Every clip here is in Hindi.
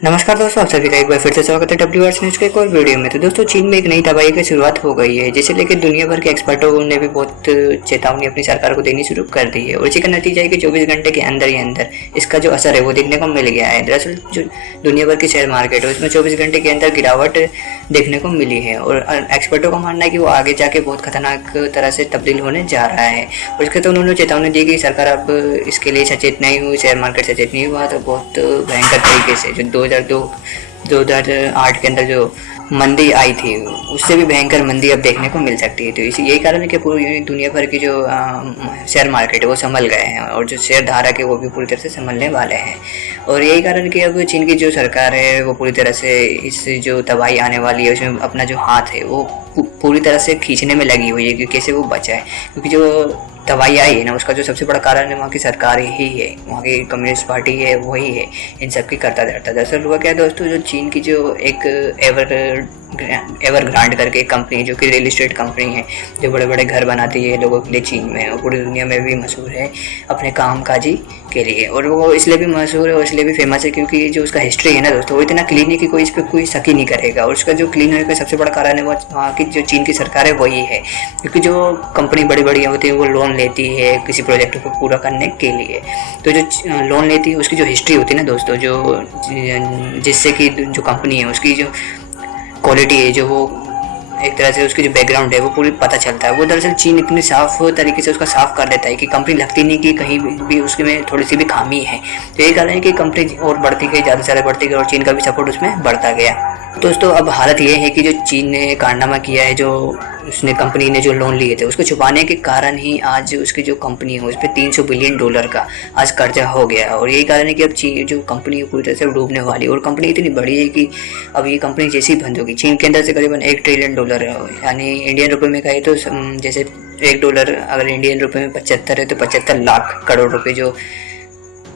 नमस्कार दोस्तों, आप सभी का एक बार फिर से स्वागत है WR न्यूज के एक और वीडियो में। तो दोस्तों, चीन में एक नई दवाई की शुरुआत हो गई है, जिसे लेकर दुनिया भर के एक्सपर्टों ने भी बहुत चेतावनी अपनी सरकार को देनी शुरू कर दी है। और इसी का नतीजा है कि 24 घंटे के अंदर ही अंदर इसका जो असर है वो देखने को मिल गया है। दरअसल जो दुनिया भर की शेयर मार्केट है उसमें 24 घंटे के अंदर गिरावट देखने को मिली है और एक्सपर्टों का मानना है कि वो आगे जाके बहुत खतरनाक तरह से तब्दील होने जा रहा है। और इसके तो उन्होंने चेतावनी दी कि सरकार अब इसके लिए सचेत नहीं हुई, शेयर मार्केट सचेत नहीं हुआ तो बहुत भयंकर तरीके से जो 2008 के अंदर जो मंदी आई थी उससे भी भयंकर मंदी अब देखने को मिल सकती है। तो इसी यही कारण है कि पूरी दुनिया भर की जो शेयर मार्केट है वो संभल गए हैं और जो शेयर धारक है वो भी पूरी तरह से संभलने वाले हैं। और यही कारण है कि अब चीन की जो सरकार है वो पूरी तरह से इस जो तबाही आने वाली है उसमें अपना जो हाथ है वो पूरी तरह से खींचने में लगी हुई है कि कैसे वो बचाए। क्योंकि जो तबाही आई है ना उसका जो सबसे बड़ा कारण है वहाँ की सरकार ही है, वहाँ की कम्युनिस्ट पार्टी है, वही है इन सब की करता धरता। दरअसल हुआ क्या दोस्तों, जो चीन की जो एक एवरग्रांड करके कंपनी जो कि रियल एस्टेट कंपनी है, जो बड़े बड़े घर बनाती है लोगों के लिए चीन में और पूरी दुनिया में भी मशहूर है अपने कामकाजी के लिए। और वो इसलिए भी मशहूर है और इसलिए भी फेमस है क्योंकि जो उसका हिस्ट्री है ना दोस्तों वो इतना क्लीन है कि कोई इस पर कोई शक ही नहीं करेगा। और उसका जो क्लीन होने का सबसे बड़ा कारण है वो वहाँ की जो चीन की सरकार है वही है। क्योंकि जो कंपनी बड़ी बड़ी होती है वो लोन लेती है किसी प्रोजेक्ट को पूरा करने के लिए। तो जो लोन लेती है उसकी जो हिस्ट्री होती है ना दोस्तों, जो जिससे कि जो कंपनी है उसकी जो क्वालिटी है, जो वो एक तरह से उसकी जो बैकग्राउंड है वो पूरी पता चलता है। वो दरअसल चीन इतनी साफ तरीके से उसका साफ कर देता है कि कंपनी लगती नहीं कि कहीं भी उसके में थोड़ी सी भी खामी है। तो यही कारण है कि कंपनी और बढ़ती गई, ज़्यादा से ज़्यादा बढ़ती गई और चीन का भी सपोर्ट उसमें बढ़ता गया। दोस्तों, अब हालत ये है कि जो चीन ने कारनामा किया है, जो उसने कंपनी ने जो लोन लिए थे उसको छुपाने के कारण ही आज उसकी जो कंपनी है उस पर $300 बिलियन का आज कर्जा हो गया। और यही कारण है कि अब चीन जो कंपनी है पूरी तरह से डूबने वाली है। और कंपनी इतनी बड़ी है कि अब ये कंपनी जैसी बंद होगी चीन के अंदर से करीबन $1 ट्रिलियन है, यानी इंडियन रुपये में कहे तो जैसे $1 अगर इंडियन रुपये में 75 है तो 75 लाख करोड़ रुपए जो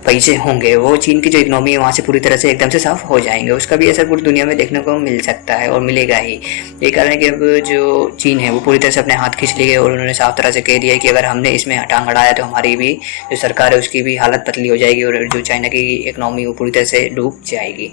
पैसे होंगे वो चीन की जो इकोनॉमी है वहाँ से पूरी तरह से एकदम से साफ हो जाएंगे। उसका भी असर पूरी दुनिया में देखने को मिल सकता है और मिलेगा ही। ये कारण है कि अब जो चीन है वो पूरी तरह से अपने हाथ खींच लिए और उन्होंने साफ तरह से कह दिया है कि अगर हमने इसमें टांग अड़ाया तो हमारी भी जो सरकार है उसकी भी हालत पतली हो जाएगी और जो चाइना की इकोनॉमी वो पूरी तरह से डूब जाएगी।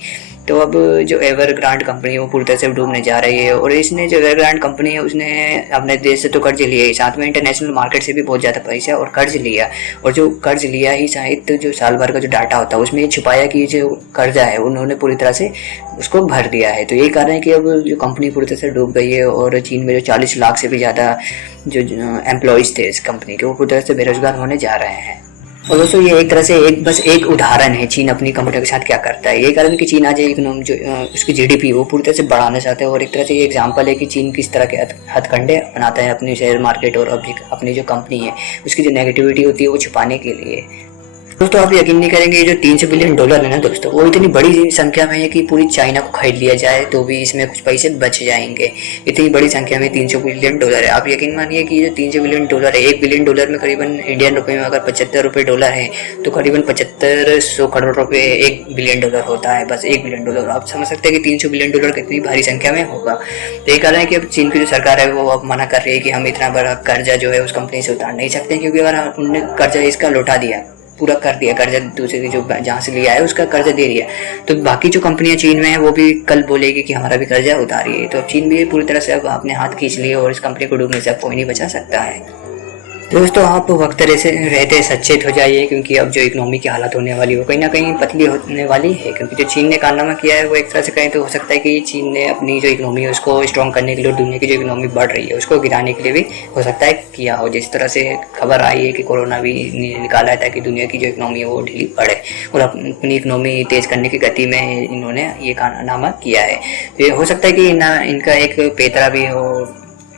तो अब जो एवरग्रांड कंपनी है वो पूरी तरह से डूबने जा रही है। और इसने जो एवरग्रांड कंपनी है उसने अपने देश से तो कर्ज लिया ही, साथ में इंटरनेशनल मार्केट से भी बहुत ज़्यादा पैसा और कर्ज लिया। और जो कर्ज लिया ही शायद तो जो साल भर का जो डाटा होता है उसमें ये छुपाया कि जो कर्जा है उन्होंने पूरी तरह से उसको भर दिया है। तो यही कारण है कि अब जो कंपनी पूरी तरह से डूब गई है और चीन में जो 40 लाख से भी ज़्यादा जो एम्प्लॉयज़ थे इस कंपनी के वो पूरी तरह से बेरोजगार होने जा रहे हैं। और दोस्तों, ये एक तरह से बस एक उदाहरण है चीन अपनी कंपनियों के साथ क्या करता है। यही कारण है कि चीन आज एक जो उसकी GDP वो पूरी तरह से बढ़ाना चाहता है। और एक तरह से ये एग्जांपल है कि चीन किस तरह के हथकंडे अपनाता है अपनी शेयर मार्केट और अपनी जो कंपनी है उसकी जो नेगेटिविटी होती है वो छुपाने के लिए। दोस्तों, आप यकीन नहीं करेंगे ये जो $300 बिलियन है ना दोस्तों वो इतनी बड़ी संख्या में है कि पूरी चाइना को खरीद लिया जाए तो भी इसमें कुछ पैसे बच जाएंगे। इतनी बड़ी संख्या में $300 बिलियन है। आप यकीन मानिए कि ये जो $300 बिलियन है, $1 बिलियन में करीबन इंडियन रुपये में अगर $75 है तो करीबन 7500 करोड़ रुपये $1 बिलियन होता है। बस $1 बिलियन। आप समझ सकते हैं कि $300 बिलियन कितनी भारी संख्या में होगा। तो ये कारण है कि अब चीन की जो सरकार है वो अब मना कर रही है कि हम इतना बड़ा कर्जा जो है उस कंपनी से उतार नहीं सकते, क्योंकि अगर हमने कर्जा इसका लौटा दिया, पूरा कर दिया, कर्जा दूसरे जो जहाँ से लिया है उसका कर्जा दे दिया, तो बाकी जो कंपनियां चीन में है वो भी कल बोलेगी कि हमारा भी कर्जा उतारिए। तो अब चीन भी पूरी तरह से अब अपने हाथ खींच लिए और इस कंपनी को डूबने से अब कोई नहीं बचा सकता है। दोस्तों, आप वक्त रहते सचेत हो जाइए, क्योंकि अब जो इकोनॉमी की हालत होने वाली है वो कहीं ना कहीं पतली होने वाली है। क्योंकि जो चीन ने कारनामा किया है वो एक तरह से कहें तो हो सकता है कि चीन ने अपनी जो इकोनॉमी है उसको स्ट्रॉन्ग करने के लिए, दुनिया की जो इकोनॉमी बढ़ रही है उसको गिराने के लिए भी हो सकता है किया हो। जिस तरह से खबर आई है कि कोरोना भी निकाला है ताकि दुनिया की जो इकोनॉमी है वो ढीली पड़े और अपनी इकोनॉमी तेज़ करने की गति में इन्होंने ये कारनामा किया है। तो ये हो सकता है कि इनका एक पेतरा भी हो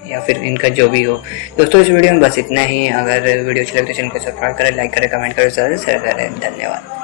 या फिर इनका जो भी हो। दोस्तों, इस वीडियो में बस इतना ही। अगर वीडियो अच्छी लगे तो चैनल को सब्सक्राइब करें, लाइक करें, कमेंट करें, शेयर करें। धन्यवाद।